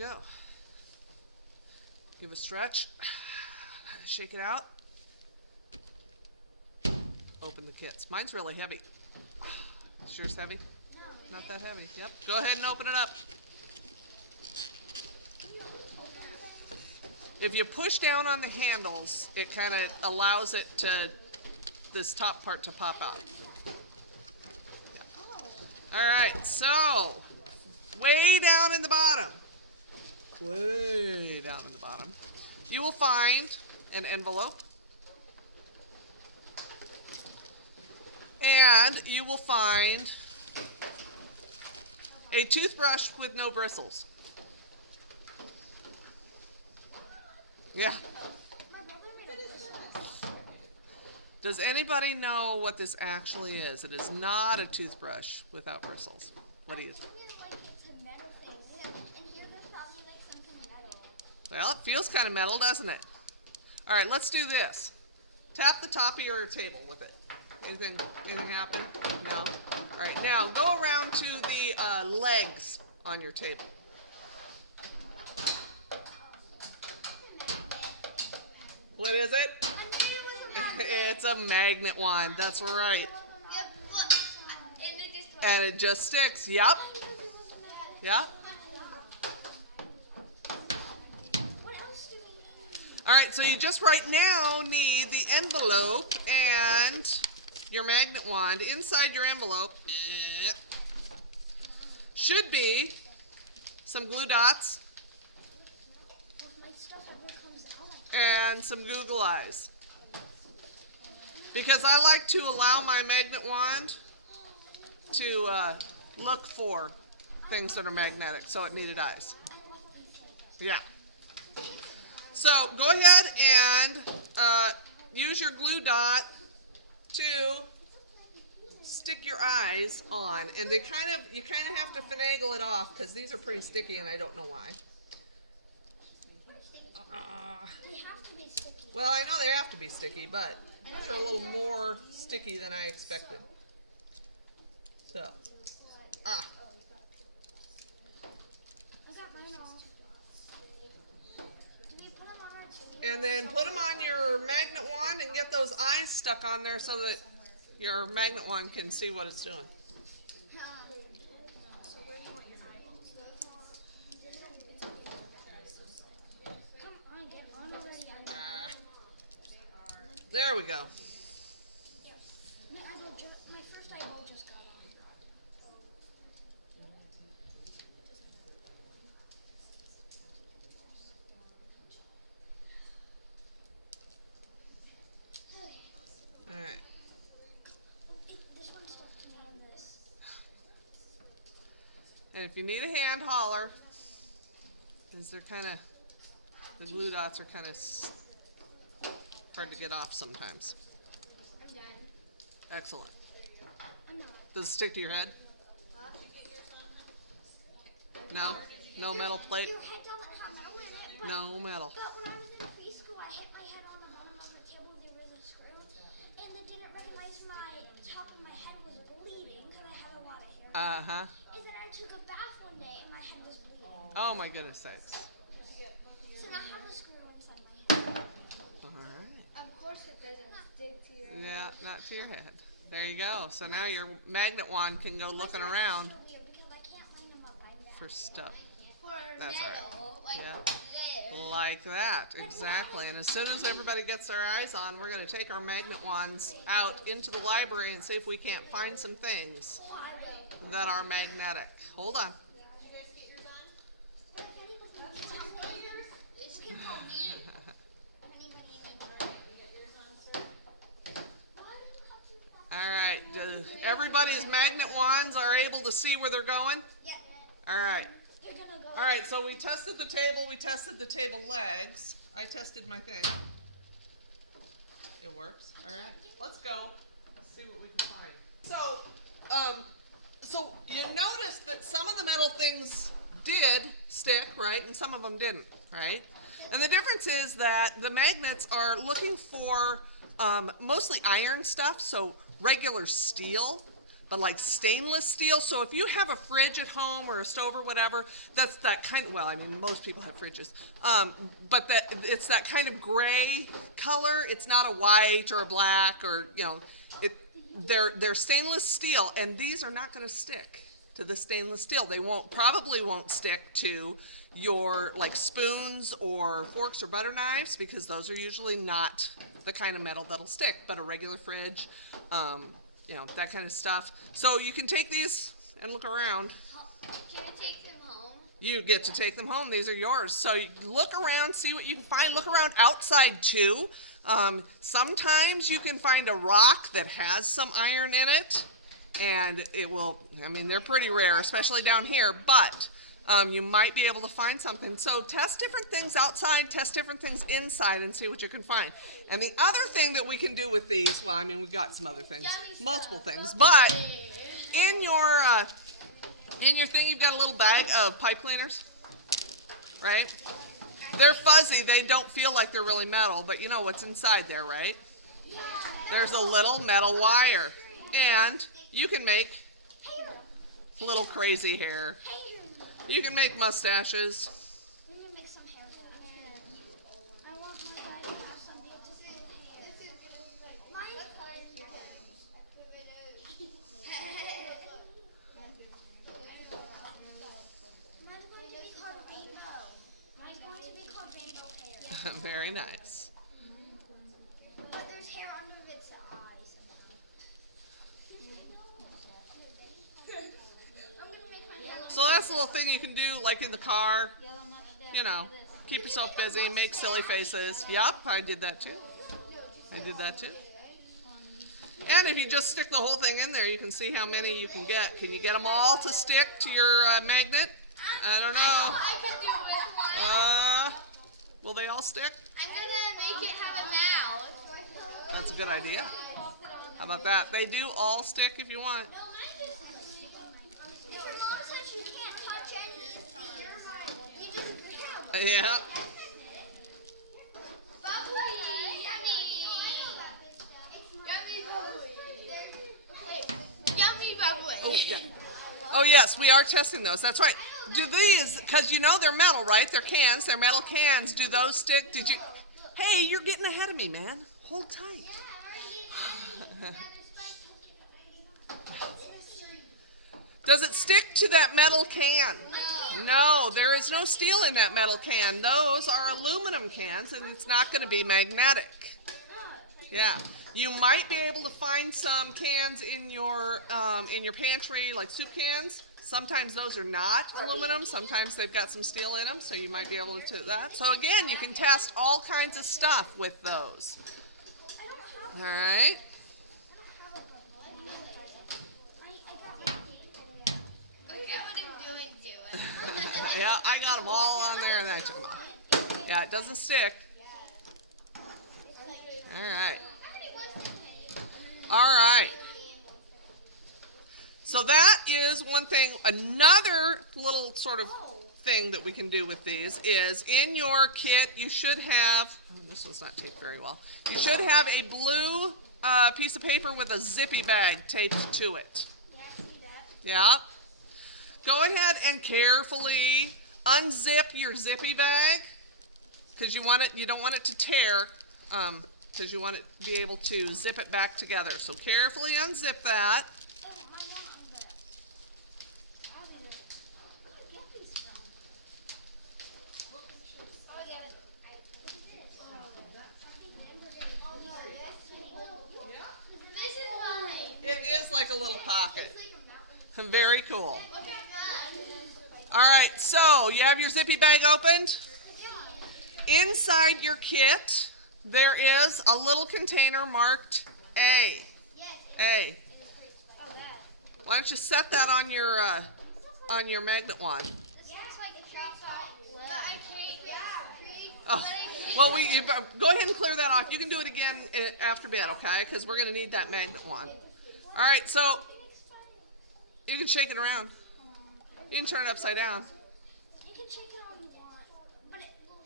go. Give a stretch. Shake it out. Open the kits. Mine's really heavy. Is yours heavy? No. Not that heavy. Yep. Go ahead and open it up. If you push down on the handles, it kind of allows it to, this top part to pop out. Yeah. All right, so way down in the bottom, way down in the bottom, you will find an envelope, and you will find a toothbrush with no bristles. Yeah. Does anybody know what this actually is? It is not a toothbrush without bristles. What do you think? Like it's a metal thing. And here there's probably like some kind of metal. Well, it feels kind of metal, doesn't it? All right, let's do this. Tap the top of your table with it. Anything happen? No? All right, now go around to the legs on your table. What is it? I knew it was a magnet. It's a magnet wand. That's right. Yep, look. And it just sticks. Yep. I knew there was a magnet. Yeah. What else do we need? All right, so you just right now need the envelope and your magnet wand. Inside your envelope should be some glue dots If my stuff ever comes out. and some Google eyes. Because I like to allow my magnet wand to look for things that are magnetic, so it needed eyes. Yeah. So go ahead and use your glue dot to stick your eyes on, and you kind of have to finagle it off because these are pretty sticky, and I don't know why. They have to be sticky. Well, I know they have to be sticky, but these are a little more sticky than I expected. So, I got mine all. Do we put them on our table? and then put them on your magnet wand and get those eyes stuck on there so that your magnet wand can see what it's doing. Come on, get on already. There we go. My first eyeball just got on. All right. This one's supposed to be on this. And if you need a hand, holler, because they're kind of, the glue dots are kind of hard to get off sometimes. I'm done. Excellent. I'm not. Does it stick to your head? No? No metal plate? Your head doesn't have metal in it. But, No metal. But when I was in preschool, I hit my head on the bottom of the table. There was a screw, and it didn't recognize the top of my head was bleeding because I had a lot of hair. Uh-huh. And then I took a bath one day, and my head was bleeding. Oh my goodness sakes. So now I have a screw inside my head. All right. Of course, it doesn't stick to your. Yeah, not to your head. There you go. So now your magnet wand can go looking It's around so weird because I can't line them up like that. for stuff. For That's all right. metal, like Yeah. this. Like that, exactly. And as soon as everybody gets their eyes on, we're going to take our magnet wands out into the library and see if we can't find some things Oh, I will. that are magnetic. Hold on. You guys get yours on? But if anybody needs help with yours, you can call me. If anybody needs help. Why do you have to? All right. Everybody's magnet wands are able to see where they're going? Yeah. All right. They're gonna go. All right, so we tested the table. We tested the table legs. I tested my thing. It works. All right. Let's go. See what we can find. So you noticed that some of the metal things did stick, right, and some of them didn't, right? And the difference is that the magnets are looking for mostly iron stuff, so regular steel. but like stainless steel. So if you have a fridge at home or a stove or whatever, that's that kind of, well, I mean, most people have fridges. But it's that kind of gray color. It's not a white or a black or, they're stainless steel, and these are not going to stick to the stainless steel. They probably won't stick to your like spoons or forks or butter knives, because those are usually not the kind of metal that'll stick, but a regular fridge, that kind of stuff. So you can take these and look around. Can I take them home? You get to take them home. These are yours. So you look around, see what you can find. Look around outside too. Sometimes you can find a rock that has some iron in it, and it will, they're pretty rare, especially down here, but you might be able to find something. So test different things outside, test different things inside, and see what you can find. And the other thing that we can do with these, we've got some other things, multiple things, but in your thing, you've got a little bag of pipe cleaners, right? They're fuzzy. They don't feel like they're really metal, but you know what's inside there, right? There's a little metal wire, and you can make little crazy hair. You can make mustaches. I'm gonna make some hair. I want my guy to have some beautiful hair. Mine's going to be called Rainbow. Mine's going to be called Rainbow Hair. Very nice. But there's hair under its eye somehow. I'm gonna make my hair. So that's a little thing you can do, like in the car, keep yourself busy, make silly faces. Yup, I did that too. And if you just stick the whole thing in there, you can see how many you can get. Can you get them all to stick to your magnet? I don't know. I can do it with one. Will they all stick? I'm gonna make it have a mouth. That's a good idea. How about that? They do all stick if you want. No, mine just your mom said you can't touch any of these. You just grab them. Yeah. Bubbly, yummy. Yummy bubbly. Hey, yummy bubbly. Oh, yeah. Oh, yes, we are testing those. That's right. Do these, because they're metal, right? They're cans. They're metal cans. Do those stick? Did you? Hey, you're getting ahead of me, man. Hold tight. Does it stick to that metal can? No, there is no steel in that metal can. Those are aluminum cans, and it's not going to be magnetic. Yeah, you might be able to find some cans in your pantry, like soup cans. Sometimes those are not aluminum. Sometimes they've got some steel in them, so you might be able to do that. So again, you can test all kinds of stuff with those. All right. Yeah, I got them all on there, and I took them off. Yeah, it doesn't stick. All right. All right. So that is one thing. Another little sort of thing that we can do with these is in your kit you should have, this was not taped very well, you should have a blue piece of paper with a zippy bag taped to it. Yeah, I see that. Yeah. Go ahead and carefully unzip your zippy bag, because you don't want it to tear, because you want it to be able to zip it back together. So carefully unzip that. Oh, mine won't unzip. I'll be there. Where did I get these from? Oh, I get it. What's this? Oh, I think Denver did. Oh, no, this is mine. It is like a little pocket. It's like a mountain. Very cool. Look at that. All right, so you have your zippy bag opened. Inside your kit, there is a little container marked A. Yes. A. Oh, that. Why don't you set that on your magnet wand? This looks like a chopped off leg. But I can't. Oh, well, go ahead and clear that off. You can do it again after bed, okay? Because we're going to need that magnet wand. All right, so you can shake it around. You can turn it upside down. You can shake it all you want, but it will.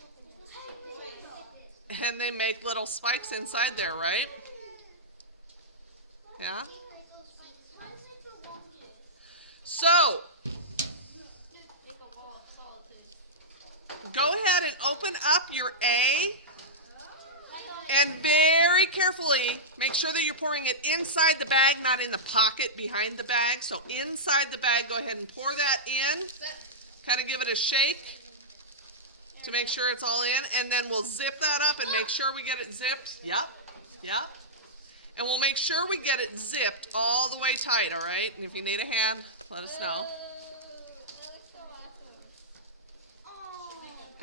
And they make little spikes inside there, right? Yeah? Mine's like the A. And very carefully, make sure that you're pouring it inside the bag, not in the pocket behind the bag. So inside the bag, go ahead and pour that in. Kind of give it a shake to make sure it's all in. And then we'll zip that up and make sure we get it zipped. Yep, yep. And we'll make sure we get it zipped all the way tight, all right? And if you need a hand, let us know.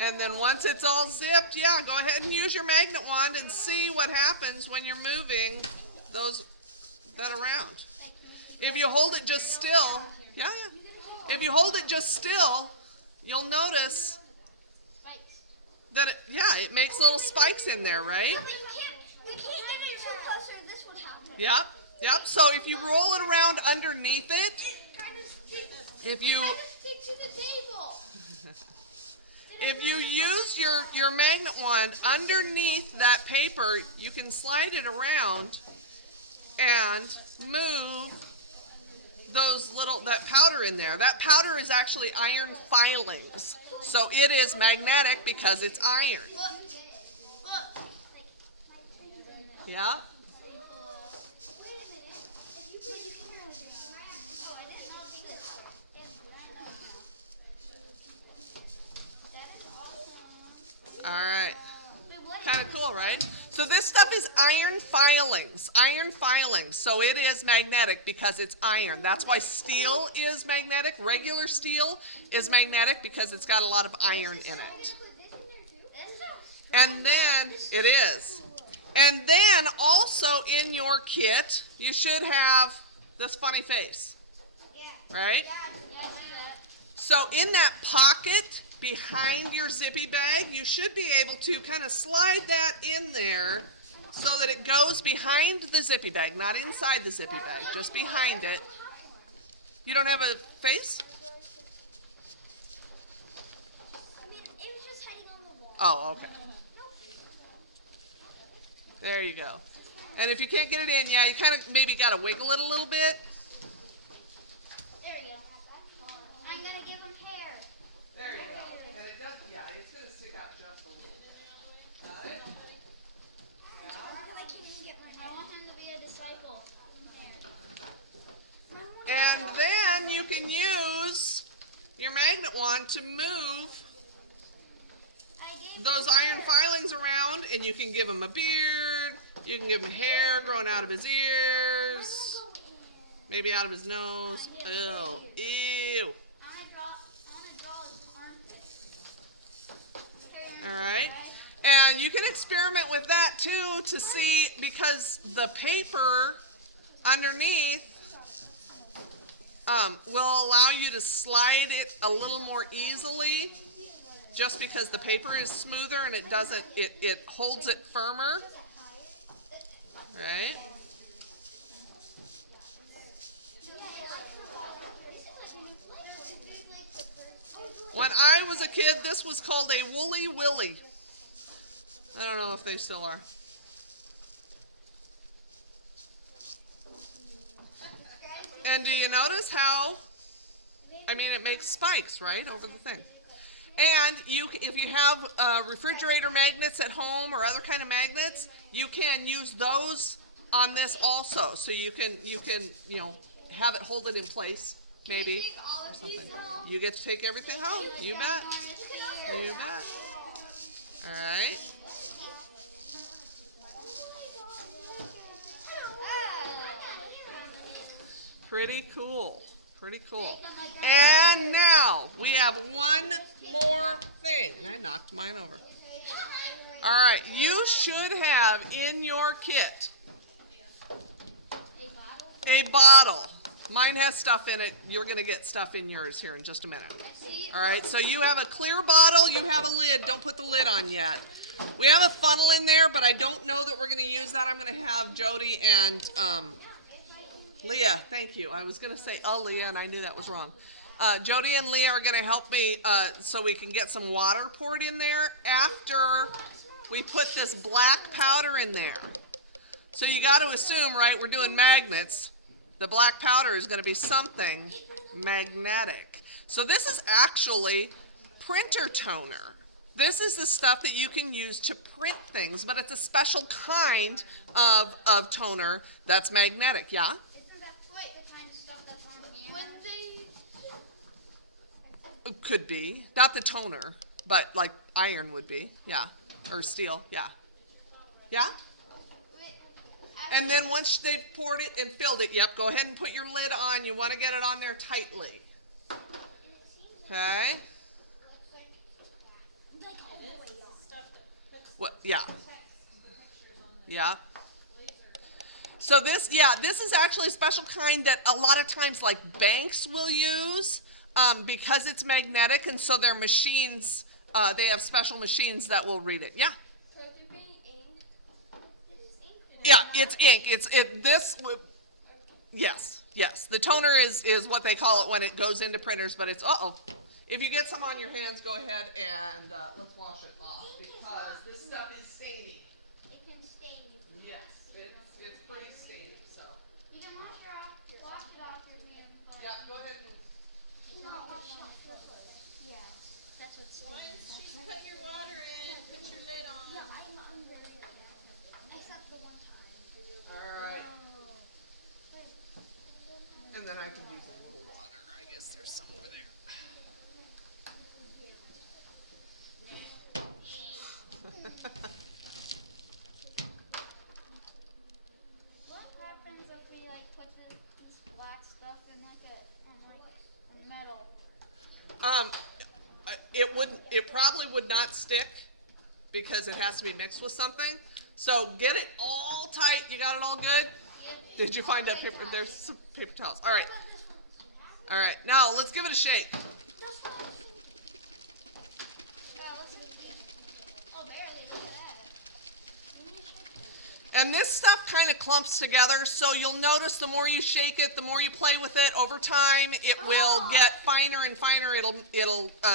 And then once it's all zipped, yeah, go ahead and use your magnet wand and see what happens when you're moving that around. If you hold it just still, yeah. If you hold it just still, you'll notice that it makes little spikes in there, right? We can't get it too close or this would happen. Yep. So if you roll it around underneath it, if you use your magnet wand underneath that paper, you can slide it around and move that powder in there. That powder is actually iron filings. So it is magnetic because it's iron. Yeah? All right. Kind of cool, right? So this stuff is iron filings. Iron filings. So it is magnetic because it's iron. That's why steel is magnetic. Regular steel is magnetic because it's got a lot of iron in it. And then it is. And then also in your kit, you should have this funny face. Right? So in that pocket behind your zippy bag, you should be able to kind of slide that in there so that it goes behind the zippy bag, not inside the zippy bag, just behind it. You don't have a face? Oh, okay. There you go. And if you can't get it in, yeah, you kind of maybe got to wiggle it a little bit. There you go. I'm gonna give him hair. There you go. And it doesn't, it's going to stick out just a little bit. Got it? Because I can't even get my hair. I want him to be a disciple. And then you can use your magnet wand to move those iron filings around, and you can give him a beard, you can give him hair growing out of his ears, maybe out of his nose. Ew. I want to draw his armpit. All right. And you can experiment with that too to see, because the paper underneath will allow you to slide it a little more easily, just because the paper is smoother and it holds it firmer. Right? When I was a kid, this was called a Woolly Willy. I don't know if they still are. And do you notice how, it makes spikes, right, over the thing. And if you have refrigerator magnets at home or other kind of magnets, you can use those on this also. So you can have it hold it in place, maybe. You get to take everything home. You bet. You bet. All right. Pretty cool. Pretty cool. And now we have one more thing. I knocked mine over. All right. You should have in your kit a bottle. Mine has stuff in it. You're going to get stuff in yours here in just a minute. All right. So you have a clear bottle. You have a lid. Don't put the lid on yet. We have a funnel in there, but I don't know that we're going to use that. I'm going to have Jody and Leah, thank you. I was going to say Leah, and I knew that was wrong. Jody and Leah are going to help me so we can get some water poured in there after we put this black powder in there. So you got to assume, right, we're doing magnets. The black powder is going to be something magnetic. So this is actually printer toner. This is the stuff that you can use to print things, but it's a special kind of toner that's magnetic, yeah? Isn't that the kind of stuff that's on the When they It could be. Not the toner, but like iron would be, yeah. Or steel, yeah. Yeah? And then once they've poured it and filled it, yep, go ahead and put your lid on. You want to get it on there tightly. Okay? like all the way on? What? Yeah. Yeah. So this, yeah, this is actually a special kind that a lot of times like banks will use because it's magnetic, and so their machines, they have special machines that will read it. Yeah. could there be ink? Yeah, it's ink. Yes, yes. The toner is what they call it when it goes into printers, but it's, uh-oh. If you get some on your hands, go ahead and let's wash it off because this stuff is stainy. It can stain you. Yes, it's pretty stainy, so. You can wash it off your hands, but Yeah, go ahead and, not wash it off your clothes. Yes, that's what stains. Once she's put your water in, put your lid on. Yeah, I'm very good. Except the one time. all right. Wait. And then I can use a little water. I guess there's some over there. What happens if we like put this black stuff in like a metal? It probably would not stick because it has to be mixed with something. So get it all tight. You got it all good? Yep. Did you find a paper? There's some paper towels. All right. All right. Now let's give it a shake. That's what I was thinking. Looks like oh, barely. Look at that. And this stuff kind of clumps together, so you'll notice the more you shake it, the more you play with it, over time it will get finer and finer. It'll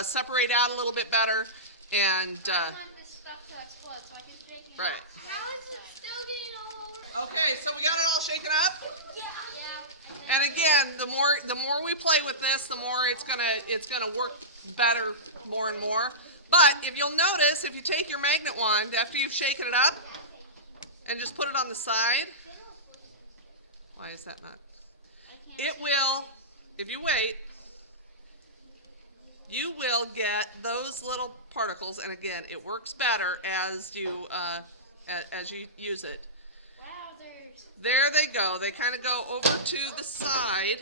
separate out a little bit better, and I want this stuff to explode, so I can shake it. right. How is it still getting all over? Okay, so we got it all shaken up. Yeah. Yeah. And again, the more we play with this, the more it's gonna work better more and more. But if you'll notice, if you take your magnet wand after you've shaken it up and just put it on the side, why is that not? It will, if you wait, you will get those little particles, and again, it works better as you use it. Wowzers. There they go. They kind of go over to the side.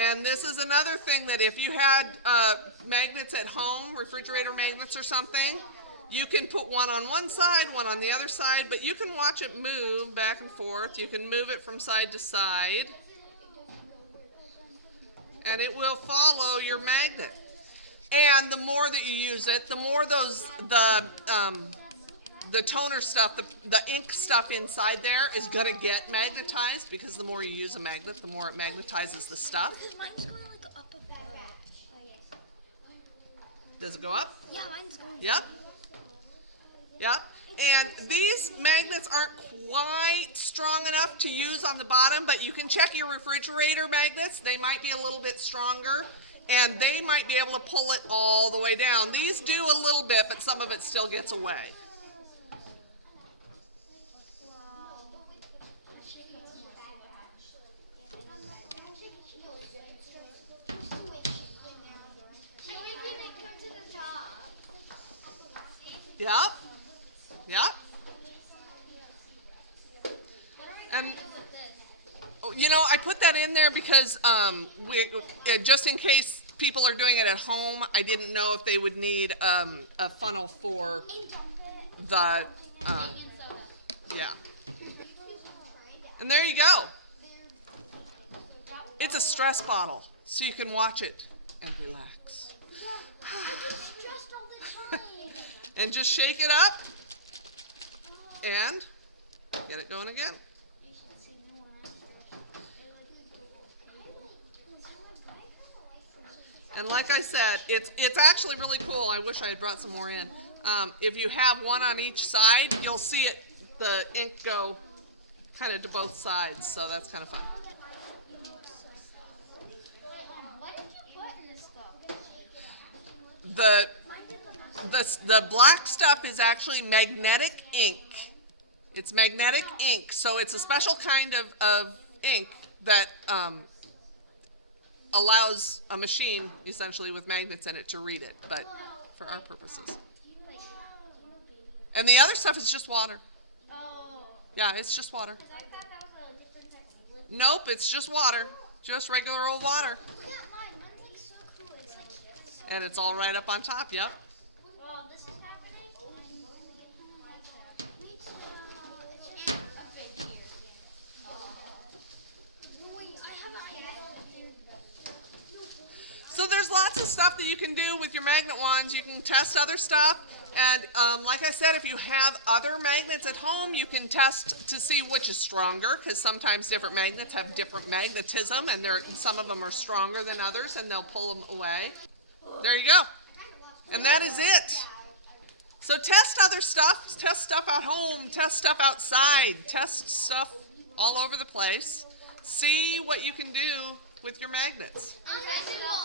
And this is another thing that if you had magnets at home, refrigerator magnets or something, you can put one on one side, one on the other side, but you can watch it move back and forth. You can move it from side to side, and it will follow your magnet. And the more that you use it, the more the toner stuff, the ink stuff inside there is going to get magnetized, because the more you use a magnet, the more it magnetizes the stuff. Because mine's going like up a bit. Does it go up? Yeah, mine's going. Yep. Yep. And these magnets aren't quite strong enough to use on the bottom, but you can check your refrigerator magnets. They might be a little bit stronger, and they might be able to pull it all the way down. These do a little bit, but some of it still gets away. Yep. Yep. And you know, I put that in there because just in case people are doing it at home, I didn't know if they would need a funnel for the yeah. And there you go. It's a stress bottle, so you can watch it and relax. Stressed all the time. And just shake it up and get it going again. You should see me when And like I said, it's actually really cool. I wish I had brought some more in. If you have one on each side, you'll see it, the ink go kind of to both sides, so that's kind of fun. The black stuff is actually magnetic ink. It's magnetic ink, so it's a special kind of ink that allows a machine, essentially with magnets in it, to read it, but for our purposes. And the other stuff is just water. Oh. Yeah, it's just water. I thought that was a different type of liquid. Nope, it's just water. Just regular old water. Look at mine. Mine's like so cool. It's like different. And it's all right up on top, yep. Well, this is happening. Me too. A big cheer. Oh, wait, I have an idea. So there's lots of stuff that you can do with your magnet wands. You can test other stuff. And like I said, if you have other magnets at home, you can test to see which is stronger, because sometimes different magnets have different magnetism, and some of them are stronger than others, and they'll pull them away. There you go. And that is it. So test other stuff. Test stuff at home. Test stuff outside. Test stuff all over the place. See what you can do with your magnets. Invisible